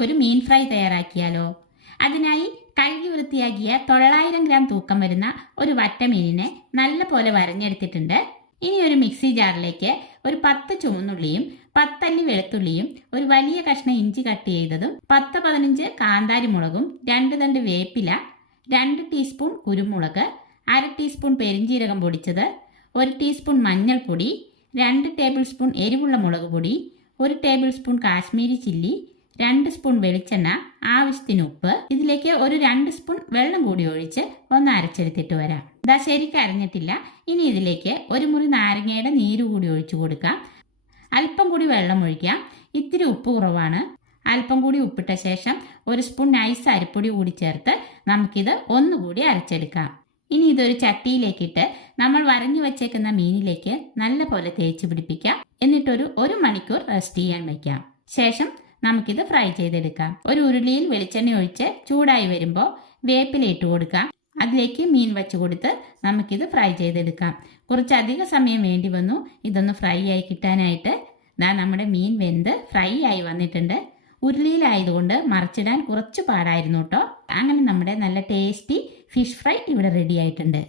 നമുക്കൊരു മീൻ ഫ്രൈ തയ്യാറാക്കിയാലോ? അതിനായി കഴുകി വൃത്തിയാക്കിയ 900 ഗ്രാം തൂക്കം വരുന്ന ഒരു വറ്റമീനിനെ നല്ല പോലെ വരഞ്ഞെടുത്തിട്ടുണ്ട്. ഇനി ഒരു മിക്സി ജാറിലേക്ക് ഒരു 10 ചുവന്നുള്ളിയും 10 അല്ലി വെളുത്തുള്ളിയും ഒരു വലിയ കഷ്ണം ഇഞ്ചി കട്ട് ചെയ്തതും 10-15 കാന്താരി മുളകും 2 തണ്ട് വേപ്പില, 2 ടീസ്പൂൺ കുരുമുളക്, 1/2 ടീസ്പൂൺ പെരിഞ്ജീരകം പൊടിച്ചത്, 1 ടീസ്പൂൺ മഞ്ഞൾപ്പൊടി, 2 ടേബിൾ സ്പൂൺ എരിവുള്ള മുളക് പൊടി, 1 table spoon Kashmiri chilli, 2 spoon വെളിച്ചെണ്ണ, ആവശ്യത്തിന് ഉപ്പ്. ഇതിലേക്ക് ഒരു 2 സ്പൂൺ വെള്ളം കൂടി ഒഴിച്ച് ഒന്ന് അരച്ചെടുത്തിട്ട് വരാം. ഇതാ ശരിക്കും അരഞ്ഞിട്ടില്ല. ഇനി ഇതിലേക്ക് ഒരു മുറി നാരങ്ങയുടെ നീര് കൂടി ഒഴിച്ചു കൊടുക്കാം. അല്പം കൂടി വെള്ളം ഒഴിക്കാം. ഇത്തിരി ഉപ്പ് കുറവാണ്. അല്പം കൂടി ഉപ്പിട്ട ശേഷം 1 സ്പൂൺ നൈസ് അരിപ്പൊടി കൂടി ചേർത്ത് നമുക്കിത് ഒന്നുകൂടി അരച്ചെടുക്കാം. ഇനി ഇതൊരു ചട്ടിയിലേക്കിട്ട് നമ്മൾ വരഞ്ഞു വച്ചേക്കുന്ന മീനിലേക്ക് നല്ല പോലെ തേച്ച് പിടിപ്പിക്കാം. എന്നിട്ടൊരു 1 മണിക്കൂർ റെസ്റ്റ് ചെയ്യാൻ വയ്ക്കാം. ശേഷം നമുക്കിത് ഫ്രൈ ചെയ്തെടുക്കാം. ഒരു ഉരുളിയിൽ വെളിച്ചെണ്ണ ഒഴിച്ച് ചൂടായി വരുമ്പോൾ വേപ്പില ഇട്ട് കൊടുക്കാം. അതിലേക്ക് മീൻ വെച്ച് കൊടുത്ത് നമുക്കിത് ഫ്രൈ ചെയ്തെടുക്കാം. കുറച്ചധികം സമയം വേണ്ടി വന്നു ഇതൊന്ന് ഫ്രൈ ആയി കിട്ടാനായിട്ട്. നമ്മുടെ മീൻ വെന്ത് ഫ്രൈ ആയി വന്നിട്ടുണ്ട്. ഉരുളിയിലായതുകൊണ്ട് മറിച്ചിടാൻ കുറച്ച് പാടായിരുന്നു കേട്ടോ. അങ്ങനെ നമ്മുടെ നല്ല ടേസ്റ്റി ഫിഷ് ഫ്രൈ ഇവിടെ റെഡി ആയിട്ടുണ്ട്.